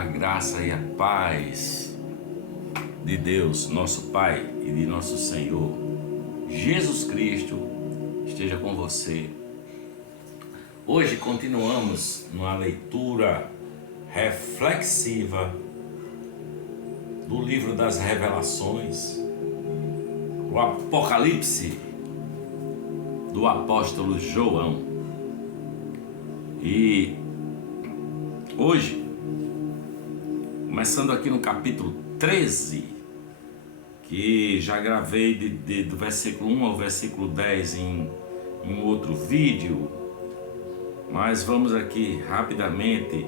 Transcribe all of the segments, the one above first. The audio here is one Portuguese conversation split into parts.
A graça e a paz de Deus, nosso Pai, e de nosso Senhor Jesus Cristo esteja com você. Hoje continuamos numa leitura reflexiva do livro das Revelações, o Apocalipse do apóstolo João. E hoje, começando aqui no capítulo 13, que já gravei do versículo 1 ao versículo 10 em outro vídeo, mas vamos aqui rapidamente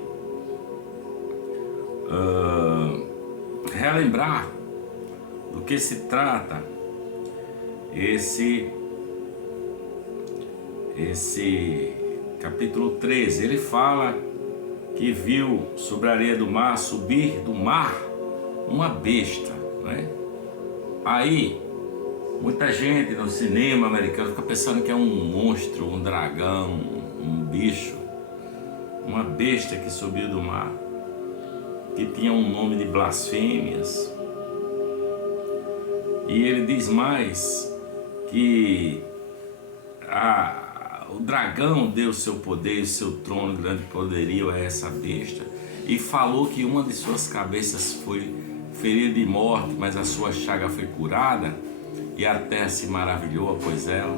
relembrar do que se trata esse capítulo 13. Ele fala que viu sobre a areia do mar subir do mar uma besta, né? Aí muita gente no cinema americano fica pensando que é um monstro, um dragão, um bicho, uma besta que subiu do mar, que tinha um nome de blasfêmias. E ele diz mais que o dragão deu seu poder e seu trono, grande poderio a essa besta, e falou que uma de suas cabeças foi ferida de morte, mas a sua chaga foi curada, e a terra se maravilhou após ela.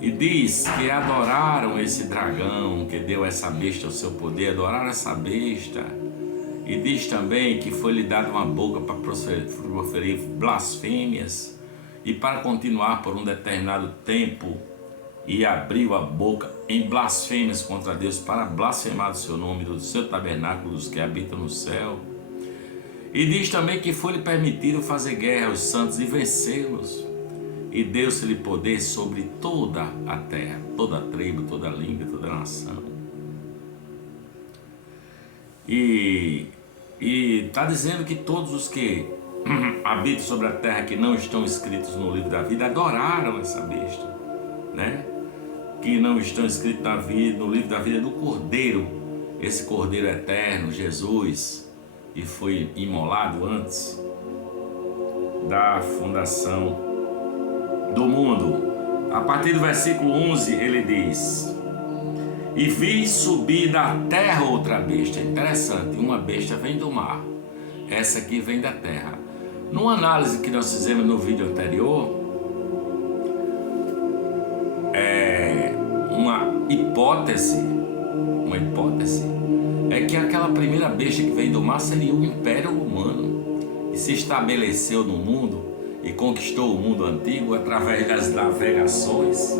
E diz que adoraram esse dragão que deu essa besta o seu poder, adoraram essa besta. E diz também que foi-lhe dada uma boca para proferir blasfêmias e para continuar por um determinado tempo, e abriu a boca em blasfêmias contra Deus, para blasfemar do seu nome, do seu tabernáculo, dos que habitam no céu. E diz também que foi-lhe permitido fazer guerra aos santos e vencê-los, e deu-se-lhe poder sobre toda a terra, toda a tribo, toda a língua, toda a nação. E está dizendo que todos os que habitam sobre a terra, que não estão escritos no livro da vida, adoraram essa besta, né? Que não estão escritos no livro da vida do Cordeiro, esse Cordeiro eterno, Jesus, que foi imolado antes da fundação do mundo. A partir do versículo 11 ele diz: e vi subir da terra outra besta. Interessante, uma besta vem do mar, essa aqui vem da terra. Numa análise que nós fizemos no vídeo anterior, uma hipótese é que aquela primeira besta que veio do mar seria o Império Romano, e se estabeleceu no mundo e conquistou o mundo antigo através das navegações.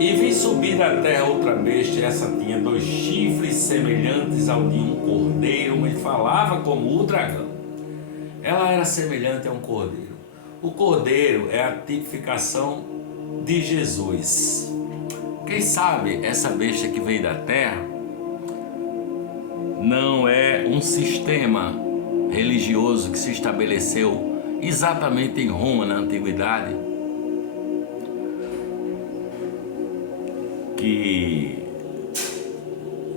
E vi subir da terra outra besta, e essa tinha 2 chifres semelhantes ao de um cordeiro, e falava como o dragão. Ela era semelhante a um cordeiro. O cordeiro é a tipificação de Jesus. Quem sabe essa besta que veio da terra não é um sistema religioso que se estabeleceu exatamente em Roma na antiguidade, que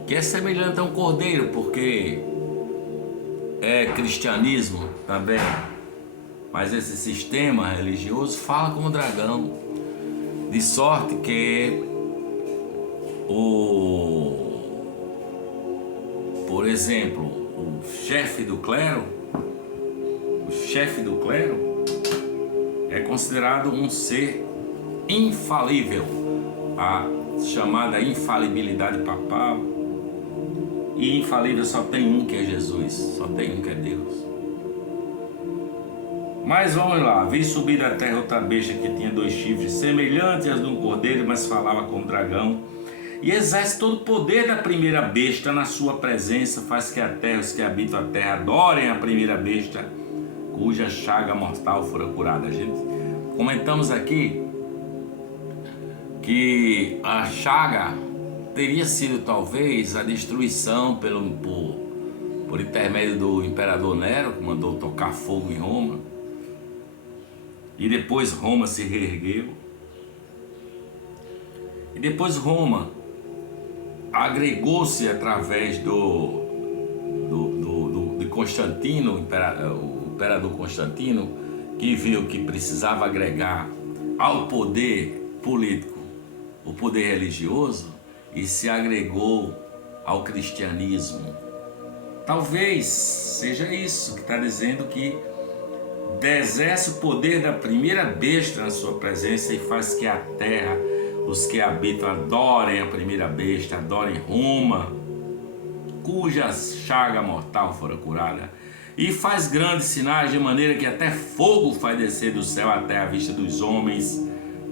é semelhante a um cordeiro, porque é cristianismo também, mas esse sistema religioso fala como dragão, de sorte que por exemplo, o chefe do clero é considerado um ser infalível, a chamada infalibilidade papal. E infalível só tem um, que é Jesus, só tem um, que é Deus. Mas vamos lá. Vi subir da terra outra besta que tinha 2 chifres semelhantes aos de um cordeiro, mas falava como dragão, e exerce todo o poder da primeira besta. Na sua presença faz que a terra, os que habitam a terra, adorem a primeira besta, cuja chaga mortal fora curada. A gente comentamos aqui que a chaga teria sido talvez a destruição por intermédio do imperador Nero, que mandou tocar fogo em Roma, e depois Roma se reergueu, e depois Roma agregou-se através de Constantino, o imperador Constantino, que viu que precisava agregar ao poder político o poder religioso e se agregou ao cristianismo. Talvez seja isso que está dizendo, que exerce o poder da primeira besta na sua presença e faz que a terra, os que habitam, adorem a primeira besta, adorem Roma, cuja chaga mortal fora curada, e faz grandes sinais de maneira que até fogo faz descer do céu até a vista dos homens.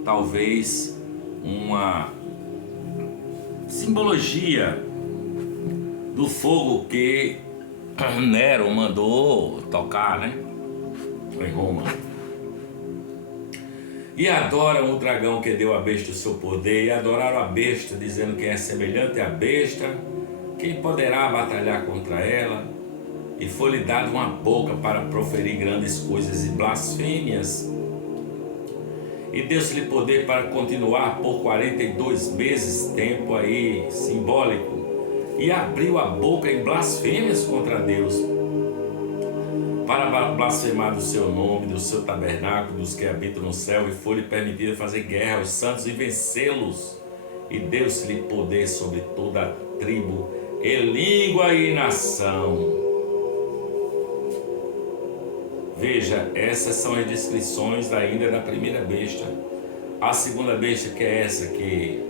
Talvez uma simbologia do fogo que Nero mandou tocar, né, em Roma. E adoram o dragão que deu à besta o seu poder, e adoraram a besta, dizendo que é semelhante à besta, quem poderá batalhar contra ela? E foi-lhe dada uma boca para proferir grandes coisas e blasfêmias, e deu-se-lhe poder para continuar por 42 meses, tempo aí simbólico, e abriu a boca em blasfêmias contra Deus, para blasfemar do seu nome, do seu tabernáculo, dos que habitam no céu, e foi-lhe permitido fazer guerra aos santos e vencê-los, e deu-se-lhe poder sobre toda a tribo, e língua e nação. Veja, essas são as descrições ainda da primeira besta. A segunda besta, que é essa que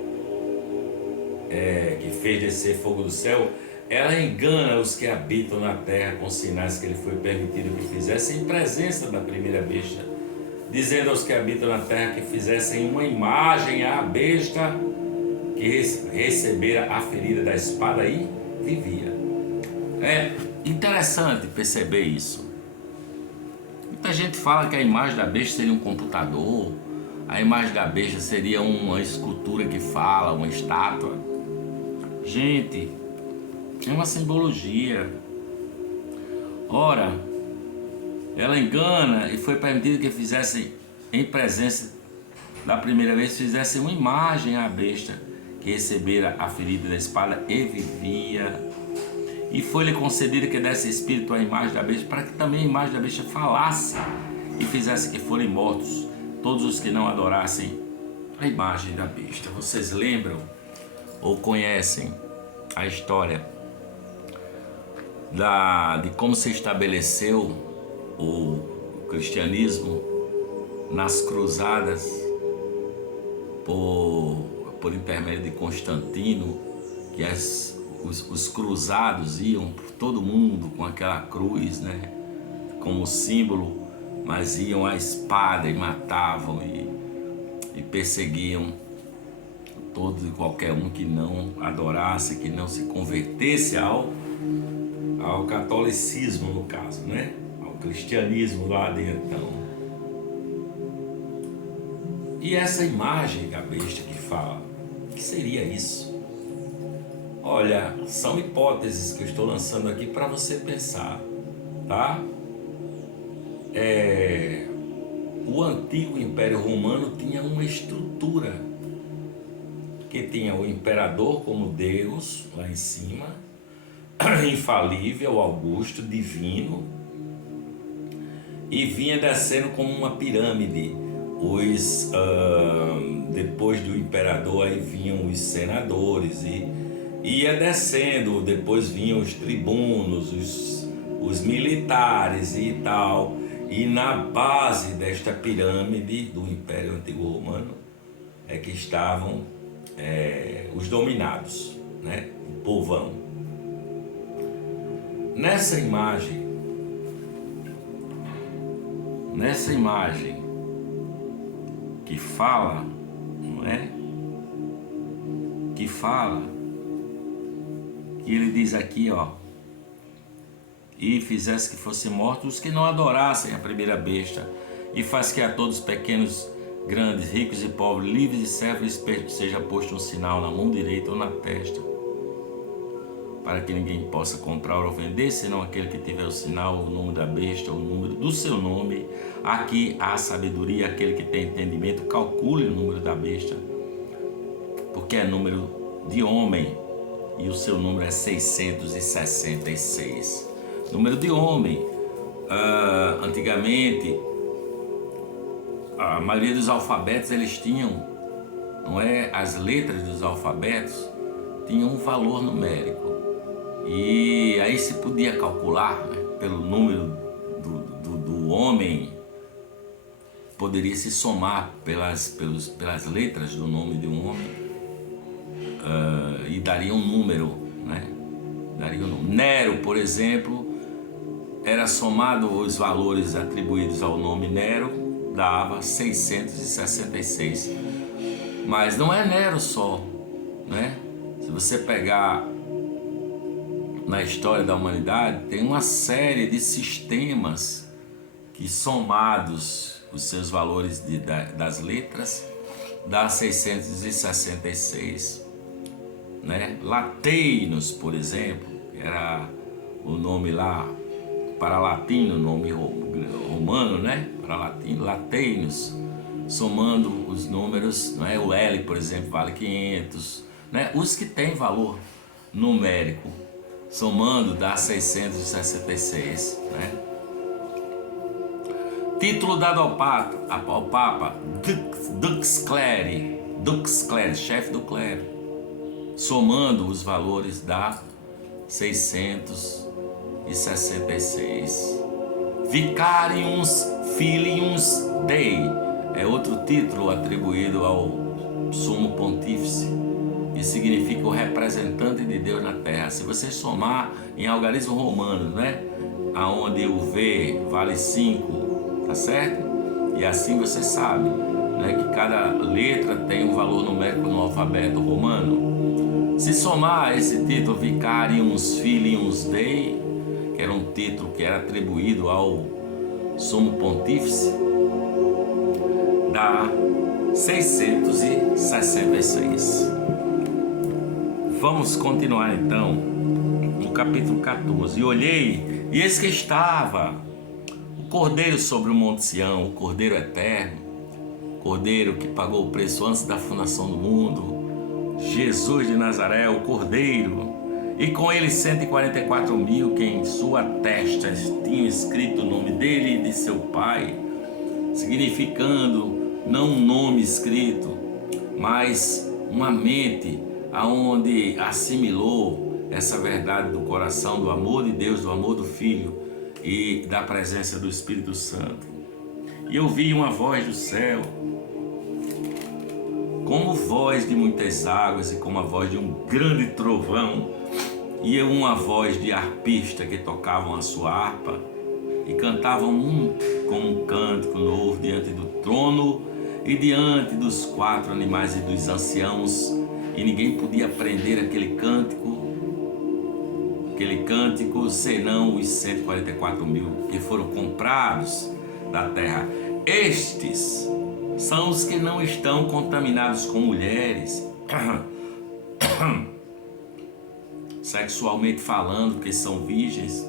fez descer fogo do céu, ela engana os que habitam na terra com sinais que ele foi permitido que fizessem em presença da primeira besta, dizendo aos que habitam na terra que fizessem uma imagem à besta que recebera a ferida da espada e vivia. É interessante perceber isso. Muita gente fala que a imagem da besta seria um computador, a imagem da besta seria uma escultura que fala, uma estátua. Gente, é uma simbologia. Ora, ela engana e foi permitido que fizessem em presença da primeira vez, fizessem uma imagem à besta que recebera a ferida da espada e vivia. E foi-lhe concedido que desse espírito à imagem da besta, para que também a imagem da besta falasse e fizesse que forem mortos todos os que não adorassem a imagem da besta. Vocês lembram ou conhecem a história de como se estabeleceu o cristianismo nas cruzadas por intermédio de Constantino, que os cruzados iam por todo mundo com aquela cruz, né, como símbolo, mas iam à espada e matavam e perseguiam todo e qualquer um que não adorasse, que não se convertesse ao catolicismo, no caso, né, ao cristianismo lá de então. E essa imagem da besta que fala, o que seria isso? Olha, são hipóteses que eu estou lançando aqui para você pensar, tá? O antigo Império Romano tinha uma estrutura que tinha o imperador como Deus lá em cima, infalível, augusto, divino, e vinha descendo como uma pirâmide. Depois do imperador aí vinham os senadores e ia descendo, depois vinham os tribunos, os militares e tal, e na base desta pirâmide do Império Antigo Romano é que estavam os dominados, né? O povão. Nessa imagem que fala, não é? Que fala, e ele diz aqui, ó, e fizesse que fossem mortos os que não adorassem a primeira besta, e faz que a todos pequenos, grandes, ricos e pobres, livres e servos, seja posto um sinal na mão direita ou na testa, para que ninguém possa comprar ou vender, senão aquele que tiver o sinal, o nome da besta, o número do seu nome. Aqui há sabedoria, aquele que tem entendimento, calcule o número da besta, porque é número de homem. e o seu número é 666. Número de homem. Antigamente, a maioria dos alfabetos eles tinham, não é? As letras dos alfabetos tinham um valor numérico. E aí se podia calcular, né, pelo número do homem, poderia se somar pelas letras do nome de um homem, e daria um número, né? Daria um número. Nero, por exemplo, era somado os valores atribuídos ao nome Nero, dava 666. Mas não é Nero só, né? Se você pegar na história da humanidade, tem uma série de sistemas que, somados os seus valores das letras, dá 666, né? Lateinos, por exemplo, era o nome lá para latino, nome romano, né? Para latino, lateinos, somando os números, não é? O L, por exemplo, vale 500, né? Os que têm valor numérico, somando dá 666, né? Título dado ao Papa, Dux Cleri, chefe do clero, somando os valores dá 666. Vicarius Filius Dei é outro título atribuído ao Sumo Pontífice e significa o representante de Deus na Terra. Se você somar em algarismo romano, né, aonde o V vale 5, tá certo? E assim você sabe, né, que cada letra tem um valor numérico no alfabeto romano. Se somar esse título Vicarius Filius Dei, que era um título que era atribuído ao Sumo Pontífice, dá 666. Vamos continuar então no capítulo 14. E olhei, e eis que estava o Cordeiro sobre o Monte Sião, o Cordeiro eterno, Cordeiro que pagou o preço antes da fundação do mundo, Jesus de Nazaré, o Cordeiro, e com ele 144.000 que em sua testa tinham escrito o nome dele e de seu pai, significando não um nome escrito, mas uma mente aonde assimilou essa verdade do coração, do amor de Deus, do amor do Filho e da presença do Espírito Santo. E eu vi uma voz do céu, como voz de muitas águas e como a voz de um grande trovão, e uma voz de arpista que tocavam a sua harpa e cantavam com um cântico novo diante do trono e diante dos 4 animais e dos anciãos, e ninguém podia aprender aquele cântico senão os 144.000 que foram comprados da terra. Estes são os que não estão contaminados com mulheres, sexualmente falando, que são virgens.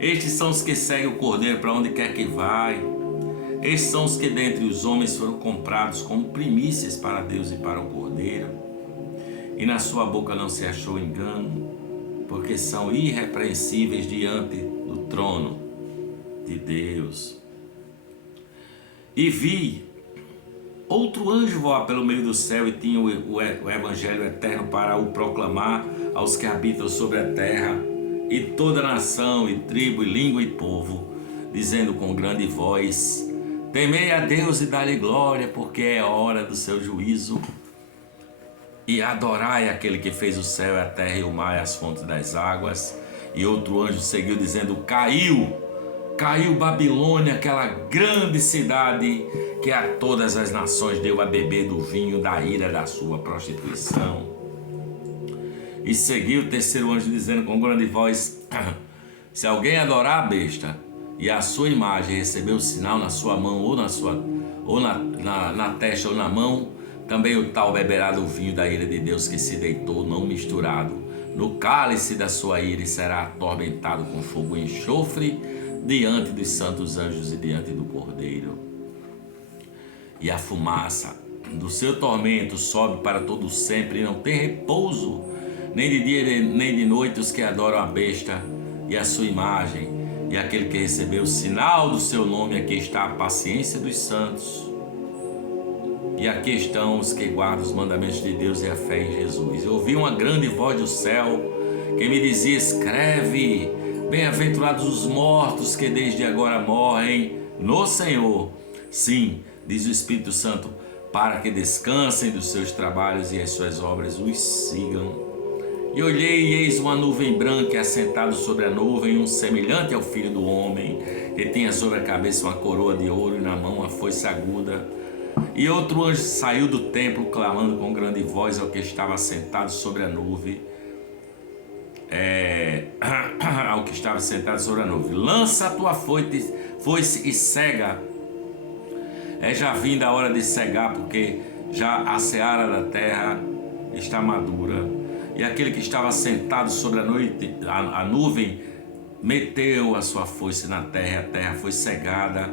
Estes são os que seguem o Cordeiro para onde quer que vai. Estes são os que dentre os homens foram comprados como primícias para Deus e para o Cordeiro. E na sua boca não se achou engano, porque são irrepreensíveis diante do trono de Deus. E vi outro anjo voar pelo meio do céu e tinha o evangelho eterno para o proclamar aos que habitam sobre a terra, e toda nação, e tribo, e língua, e povo, dizendo com grande voz: temei a Deus e dá-lhe glória, porque é a hora do seu juízo, e adorai aquele que fez o céu, a terra e o mar e as fontes das águas. E outro anjo seguiu dizendo: caiu Babilônia, aquela grande cidade que a todas as nações deu a beber do vinho da ira da sua prostituição. E seguiu o terceiro anjo dizendo com grande voz: se alguém adorar a besta e a sua imagem, receber o sinal na sua mão ou na testa ou na mão, também o tal beberá do vinho da ira de Deus que se deitou, não misturado, no cálice da sua ira, e será atormentado com fogo e enxofre diante dos santos anjos e diante do Cordeiro. E a fumaça do seu tormento sobe para todo sempre, e não tem repouso, nem de dia nem de noite, os que adoram a besta e a sua imagem, e aquele que recebeu o sinal do seu nome. Aqui está a paciência dos santos, e aqui estão os que guardam os mandamentos de Deus e a fé em Jesus. Eu ouvi uma grande voz do céu que me dizia: escreve, bem-aventurados os mortos que desde agora morrem no Senhor. Sim, diz o Espírito Santo, para que descansem dos seus trabalhos e as suas obras os sigam. E olhei, e eis uma nuvem branca, e assentado sobre a nuvem, um semelhante ao Filho do Homem, que tinha sobre a cabeça uma coroa de ouro e na mão uma foice aguda. E outro anjo saiu do templo, clamando com grande voz ao que estava sentado sobre a nuvem, ao que estava sentado sobre a nuvem: lança a tua foice e cega. É já vinda a hora de cegar, porque já a seara da terra está madura. E aquele que estava sentado sobre a nuvem meteu a sua foice na terra, e a terra foi cegada.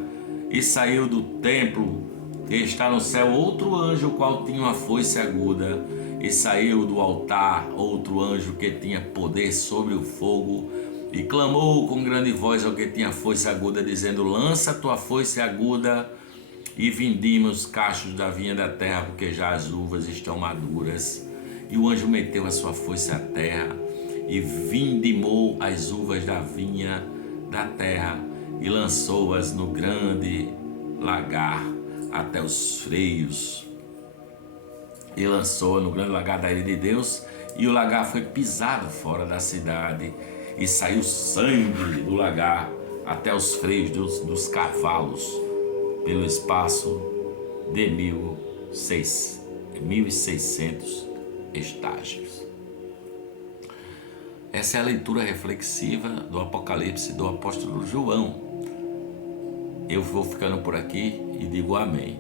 E saiu do templo, e está no céu outro anjo, o qual tinha uma foice aguda. E saiu do altar outro anjo que tinha poder sobre o fogo, e clamou com grande voz ao que tinha foice aguda, dizendo: lança a tua foice aguda e vindima os cachos da vinha da terra, porque já as uvas estão maduras. E o anjo meteu a sua foice à terra e vindimou as uvas da vinha da terra, e lançou-as no grande lagar até os freios. E lançou no grande lagar da ira de Deus, e o lagar foi pisado fora da cidade, e saiu sangue do lagar até os freios dos cavalos, pelo espaço de 1.600 estágios. Essa é a leitura reflexiva do Apocalipse do apóstolo João. Eu vou ficando por aqui e digo amém.